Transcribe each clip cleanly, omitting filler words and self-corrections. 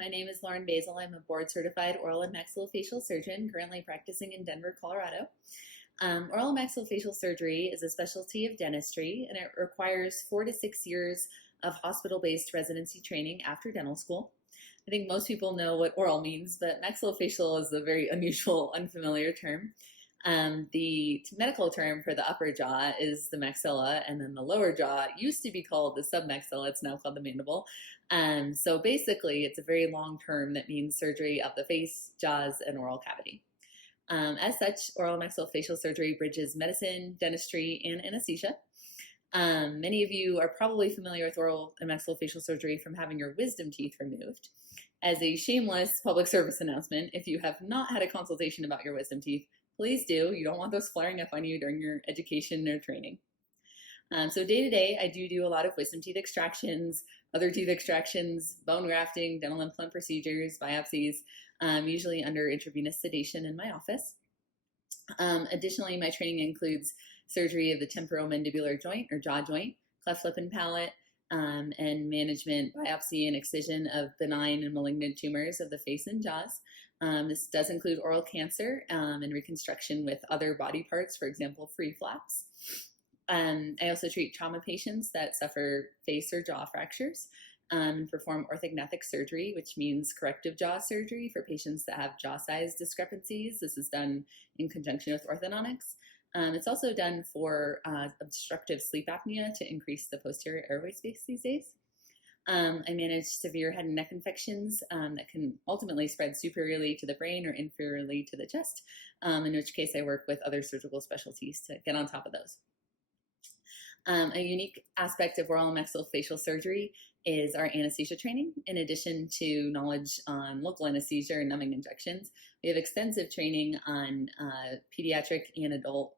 My name is Lauren Basile. I'm a board certified oral and maxillofacial surgeon currently practicing in Denver, Colorado. Oral and maxillofacial surgery is a specialty of dentistry, and it requires 4 to 6 years of hospital-based residency training after dental school. I think most people know what oral means, but maxillofacial is a very unusual, unfamiliar term. The medical term for the upper jaw is the maxilla, and then the lower jaw used to be called the submaxilla. It's now called the mandible. So basically, it's a very long term that means surgery of the face, jaws, and oral cavity. As such, oral maxillofacial surgery bridges medicine, dentistry, and anesthesia. Many of you are probably familiar with oral and maxillofacial surgery from having your wisdom teeth removed. As a shameless public service announcement, if you have not had a consultation about your wisdom teeth, please do. You don't want those flaring up on you during your education or training. So day to day, I do a lot of wisdom teeth extractions, other teeth extractions, bone grafting, dental implant procedures, biopsies, usually under intravenous sedation in my office. Additionally, my training includes surgery of the temporomandibular joint or jaw joint, cleft lip and palate, and management, biopsy, and excision of benign and malignant tumors of the face and jaws. This does include oral cancer and reconstruction with other body parts, for example, free flaps. I also treat trauma patients that suffer face or jaw fractures and perform orthognathic surgery, which means corrective jaw surgery for patients that have jaw size discrepancies. This is done in conjunction with orthodontics. It's also done for obstructive sleep apnea to increase the posterior airway space these days. I manage severe head and neck infections that can ultimately spread superiorly to the brain or inferiorly to the chest, in which case I work with other surgical specialties to get on top of those. A unique aspect of oral and maxillofacial surgery is our anesthesia training. In addition to knowledge on local anesthesia and numbing injections, we have extensive training on pediatric and adult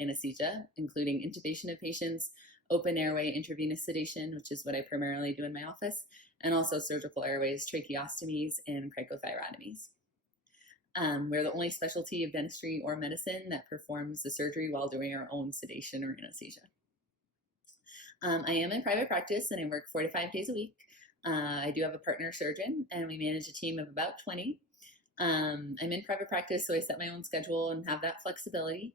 anesthesia, including intubation of patients, open airway intravenous sedation, which is what I primarily do in my office, and also surgical airways, tracheostomies, and cricothyrotomies. We're the only specialty of dentistry or medicine that performs the surgery while doing our own sedation or anesthesia. I am in private practice and I work 4 to 5 days a week. I do have a partner surgeon and we manage a team of about 20. I'm in private practice, so I set my own schedule and have that flexibility.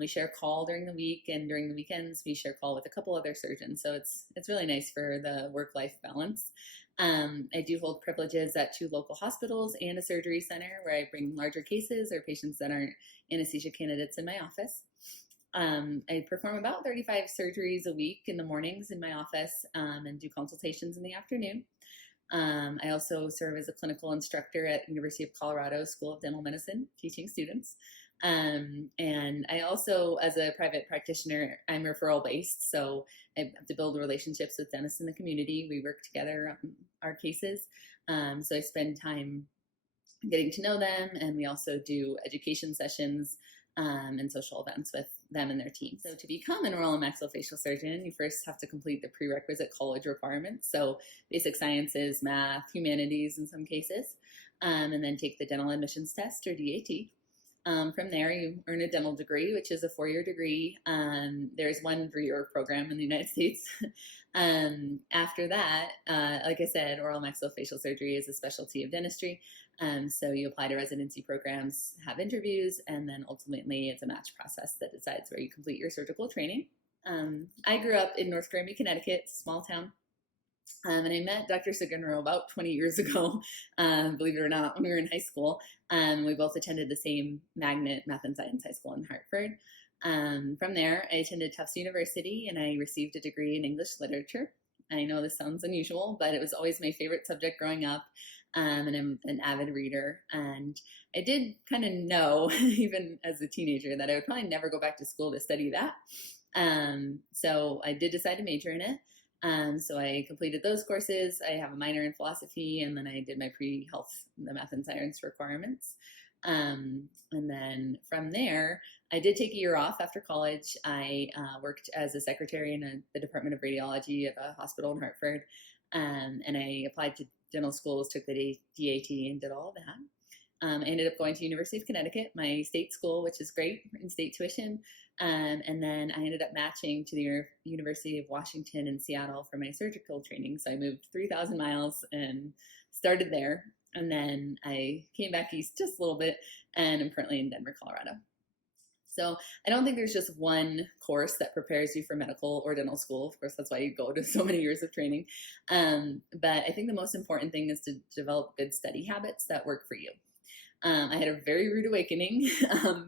We share call during the week, and during the weekends we share call with a couple other surgeons, so it's really nice for the work-life balance. I do hold privileges at 2 local hospitals and a surgery center where I bring larger cases or patients that aren't anesthesia candidates in my office. I perform about 35 surgeries a week in the mornings in my office and do consultations in the afternoon. I also serve as a clinical instructor at University of Colorado School of Dental Medicine, teaching students. And I also, as a private practitioner, I'm referral based, so I have to build relationships with dentists in the community. We work together on our cases, so I spend time getting to know them, and we also do education sessions and social events with them and their team. So to become an oral and maxillofacial surgeon, you first have to complete the prerequisite college requirements, so basic sciences, math, humanities in some cases, and then take the dental admissions test or DAT. From there, you earn a dental degree, which is a 4-year degree. There's one 3-year program in the United States. After that, like I said, oral maxillofacial surgery is a specialty of dentistry. So you apply to residency programs, have interviews, and then ultimately it's a match process that decides where you complete your surgical training. I grew up in North Granby, Connecticut, small town. And I met Dr. Sigunro about 20 years ago, believe it or not, when we were in high school. We both attended the same magnet math and science high school in Hartford. From there, I attended Tufts University and I received a degree in English literature. I know this sounds unusual, but it was always my favorite subject growing up, and I'm an avid reader. And I did kind of know, even as a teenager, that I would probably never go back to school to study that. So I did decide to major in it. So I completed those courses. I have a minor in philosophy, and then I did my pre-health, the math and science requirements. And then from there, I did take a year off after college. I worked as a secretary in the Department of Radiology at a hospital in Hartford, and I applied to dental schools, took the DAT, and did all of that. I ended up going to University of Connecticut, my state school, which is great, in state tuition. And then I ended up matching to the University of Washington in Seattle for my surgical training. So I moved 3,000 miles and started there, and then I came back east just a little bit, and I'm currently in Denver, Colorado. So I don't think there's just one course that prepares you for medical or dental school. Of course, that's why you go to so many years of training. But I think the most important thing is to develop good study habits that work for you. I had a very rude awakening.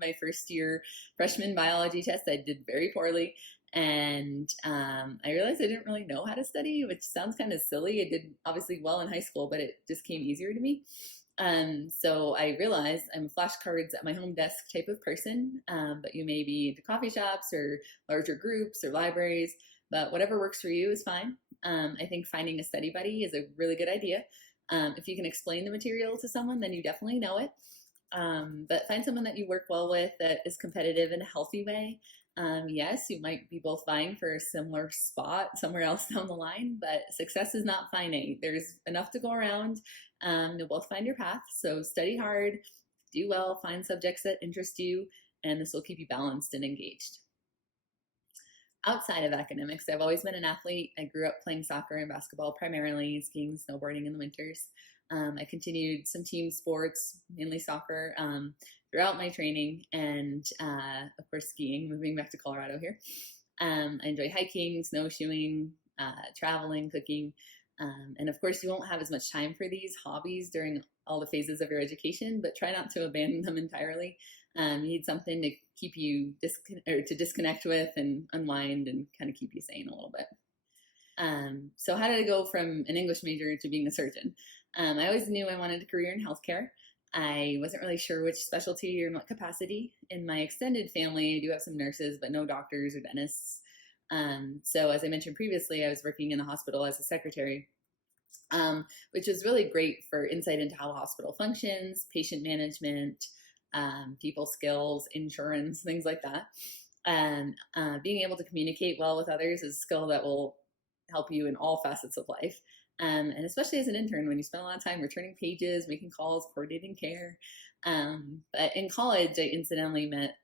My first year freshman biology test, I did very poorly. And I realized I didn't really know how to study, which sounds kind of silly. I did obviously well in high school, but it just came easier to me. So I realized I'm a flashcards at my home desk type of person, but you may be into coffee shops or larger groups or libraries, but whatever works for you is fine. I think finding a study buddy is a really good idea. If you can explain the material to someone, then you definitely know it. But find someone that you work well with that is competitive in a healthy way. Yes, you might be both vying for a similar spot somewhere else down the line, but success is not finite. There's enough to go around. You'll both find your path. So study hard, do well, find subjects that interest you, and this will keep you balanced and engaged. Outside of academics, I've always been an athlete. I grew up playing soccer and basketball primarily, skiing, snowboarding in the winters. I continued some team sports, mainly soccer, throughout my training, and of course skiing, moving back to Colorado here. I enjoy hiking, snowshoeing, traveling, cooking, and of course you won't have as much time for these hobbies during all the phases of your education, but try not to abandon them entirely. You need something to keep you disconnect with and unwind and kind of keep you sane a little bit. So how did I go from an English major to being a surgeon? I always knew I wanted a career in healthcare. I wasn't really sure which specialty or in what capacity. In my extended family, I do have some nurses, but no doctors or dentists. So as I mentioned previously, I was working in the hospital as a secretary, which is really great for insight into how a hospital functions, patient management, people skills, insurance, things like that. And being able to communicate well with others is a skill that will help you in all facets of life. And especially as an intern, when you spend a lot of time returning pages, making calls, coordinating care. But in college, I incidentally met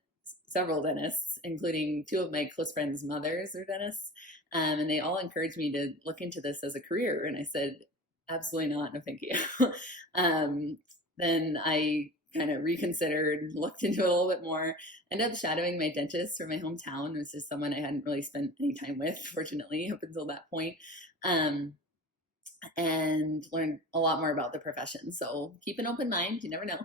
several dentists, including two of my close friends' mothers are dentists. And they all encouraged me to look into this as a career. And I said, absolutely not, no thank you. Then I kind of reconsidered, looked into it a little bit more, ended up shadowing my dentist from my hometown. This is someone I hadn't really spent any time with, fortunately, up until that point. And learned a lot more about the profession. So keep an open mind, you never know.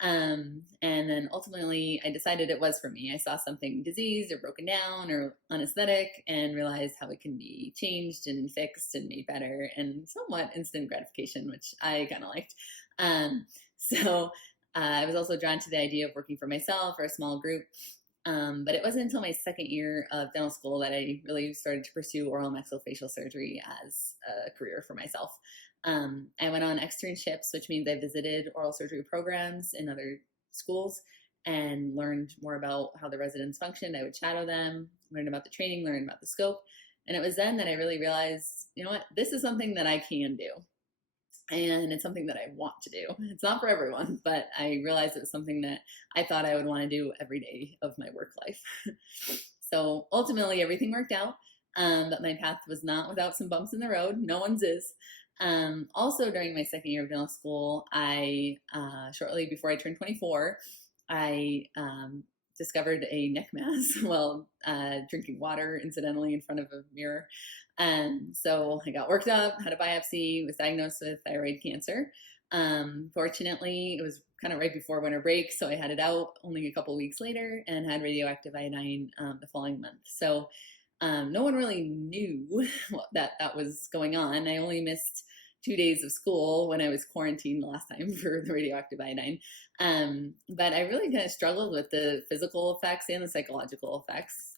And then ultimately I decided it was for me. I saw something diseased or broken down or unaesthetic and realized how it can be changed and fixed and made better and somewhat instant gratification, which I kind of liked. So I was also drawn to the idea of working for myself or a small group. But it wasn't until my second year of dental school that I really started to pursue oral and maxillofacial surgery as a career for myself. I went on externships, which means I visited oral surgery programs in other schools and learned more about how the residents functioned. I would shadow them, learn about the training, learn about the scope. And it was then that I really realized, you know what, this is something that I can do. And it's something that I want to do. It's not for everyone, but I realized it was something that I thought I would want to do every day of my work life. So ultimately, everything worked out, but my path was not without some bumps in the road. No one's is. Also, during my second year of dental school, shortly before I turned 24, I discovered a neck mass while drinking water, incidentally, in front of a mirror. So I got worked up, had a biopsy, was diagnosed with thyroid cancer. Fortunately, it was kind of right before winter break, so I had it out only a couple weeks later and had radioactive iodine the following month. So no one really knew that was going on. I only missed 2 days of school when I was quarantined the last time for the radioactive iodine. But I really kind of struggled with the physical effects and the psychological effects.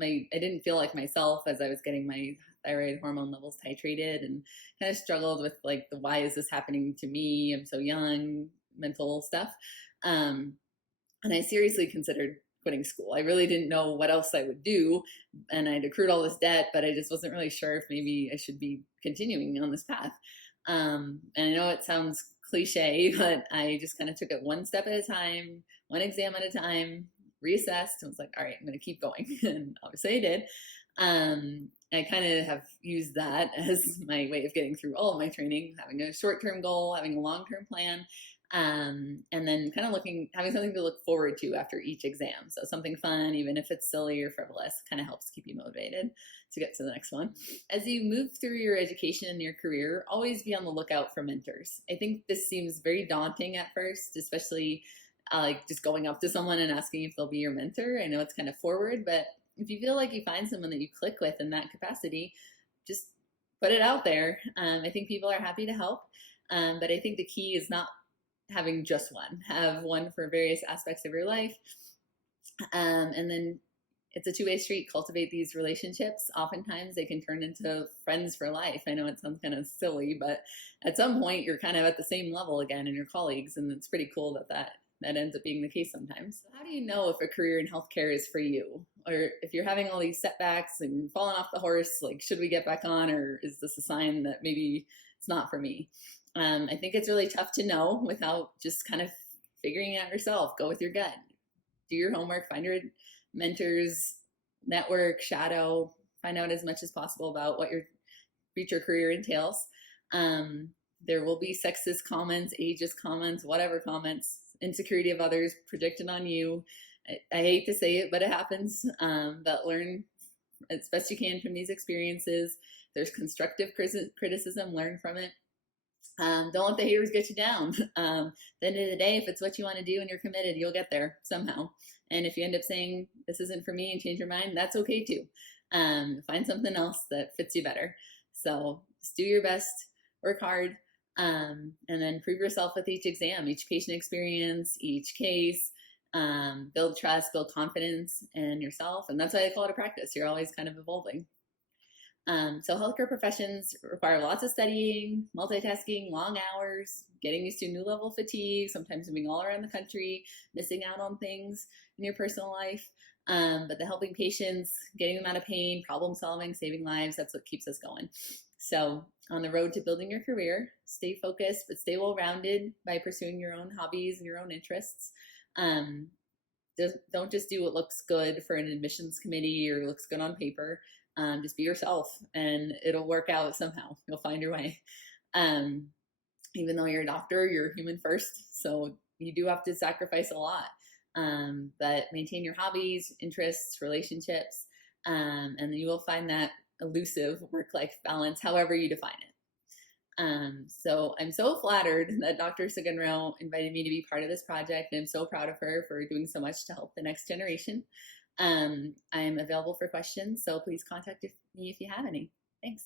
I didn't feel like myself as I was getting my thyroid hormone levels titrated, and kind of struggled with like the why is this happening to me? I'm so young, mental stuff. And I seriously considered quitting school. I really didn't know what else I would do, and I'd accrued all this debt, but I just wasn't really sure if maybe I should be continuing on this path. And I know it sounds cliche, but I just kind of took it one step at a time, one exam at a time, reassessed, and was like, all right, I'm going to keep going. And obviously I did. I kind of have used that as my way of getting through all of my training, having a short-term goal, having a long-term plan, and then kind of having something to look forward to after each exam. So something fun, even if it's silly or frivolous, kind of helps keep you motivated to get to the next one. As you move through your education and your career, always be on the lookout for mentors. I think this seems very daunting at first, especially like just going up to someone and asking if they'll be your mentor. I know it's kind of forward, but if you feel like you find someone that you click with in that capacity, just put it out there. I think people are happy to help, but I think the key is not having just one. Have one for various aspects of your life, and then it's a two-way street. Cultivate these relationships. Oftentimes they can turn into friends for life. I know it sounds kind of silly, but at some point you're kind of at the same level again in your colleagues, and it's pretty cool that ends up being the case sometimes. How do you know if a career in healthcare is for you? Or if you're having all these setbacks and falling off the horse, like, should we get back on, or is this a sign that maybe it's not for me? I think it's really tough to know without just kind of figuring it out yourself. Go with your gut. Do your homework, find your mentors, network, shadow, find out as much as possible about what your future career entails. There will be sexist comments, ageist comments, whatever comments, insecurity of others projected on you. I hate to say it, but it happens. But learn as best you can from these experiences. There's constructive criticism, learn from it. Don't let the haters get you down. At the end of the day, if it's what you want to do and you're committed, you'll get there somehow. And if you end up saying this isn't for me and change your mind, that's okay too. Find something else that fits you better. So just do your best, work hard, and then prove yourself with each exam, each patient experience, each case. Build trust, build confidence in yourself. And that's why I call it a practice. You're always kind of evolving. So healthcare professions require lots of studying, multitasking, long hours, getting used to new level fatigue, sometimes moving all around the country, missing out on things in your personal life. But the helping patients, getting them out of pain, problem solving, saving lives, that's what keeps us going. So on the road to building your career, stay focused, but stay well-rounded by pursuing your own hobbies and your own interests. Don't just do what looks good for an admissions committee or looks good on paper. Just be yourself and it'll work out somehow. You'll find your way. Even though you're a doctor, you're human first. So you do have to sacrifice a lot. But maintain your hobbies, interests, relationships, and then you will find that elusive work-life balance, however you define it. So I'm so flattered that Dr. Sugunro invited me to be part of this project, and I'm so proud of her for doing so much to help the next generation. I'm available for questions, so please contact me if you have any. Thanks.